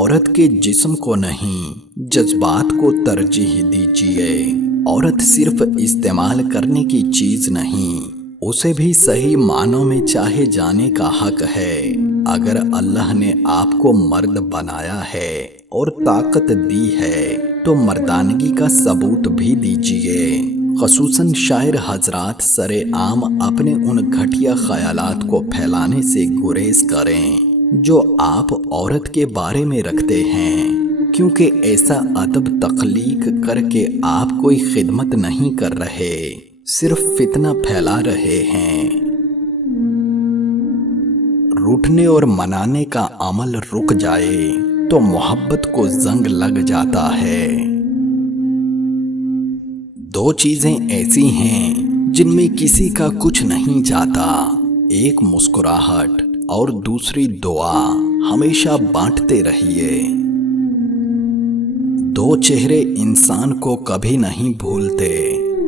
عورت کے جسم کو نہیں، جذبات کو ترجیح دیجیے۔ عورت صرف استعمال کرنے کی چیز نہیں، اسے بھی صحیح معنوں میں چاہے جانے کا حق ہے۔ اگر اللہ نے آپ کو مرد بنایا ہے اور طاقت دی ہے تو مردانگی کا ثبوت بھی دیجیے۔ خصوصاً شاعر حضرات سر عام اپنے ان گھٹیا خیالات کو پھیلانے سے گریز کریں جو آپ عورت کے بارے میں رکھتے ہیں، کیونکہ ایسا ادب تخلیق کر کے آپ کوئی خدمت نہیں کر رہے، صرف فتنہ پھیلا رہے ہیں۔ روٹھنے اور منانے کا عمل رک جائے تو محبت کو زنگ لگ جاتا ہے۔ دو چیزیں ایسی ہیں جن میں کسی کا کچھ نہیں جاتا، ایک مسکراہٹ اور دوسری دعا۔ ہمیشہ بانٹتے رہیے۔ دو چہرے انسان کو کبھی نہیں بھولتے،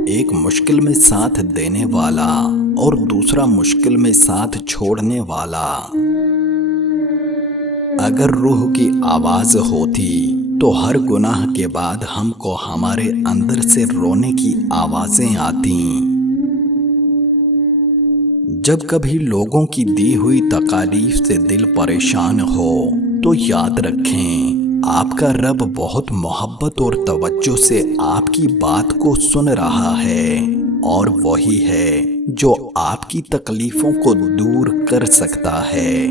ایک مشکل میں ساتھ دینے والا اور دوسرا مشکل میں ساتھ چھوڑنے والا۔ اگر روح کی آواز ہوتی تو ہر گناہ کے بعد ہم کو ہمارے اندر سے رونے کی آوازیں آتیں۔ جب کبھی لوگوں کی دی ہوئی تکالیف سے دل پریشان ہو تو یاد رکھیں آپ کا رب بہت محبت اور توجہ سے آپ کی بات کو سن رہا ہے، اور وہی ہے جو آپ کی تکلیفوں کو دور کر سکتا ہے۔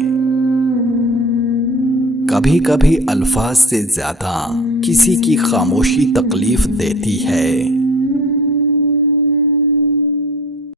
کبھی کبھی الفاظ سے زیادہ کسی کی خاموشی تکلیف دیتی ہے۔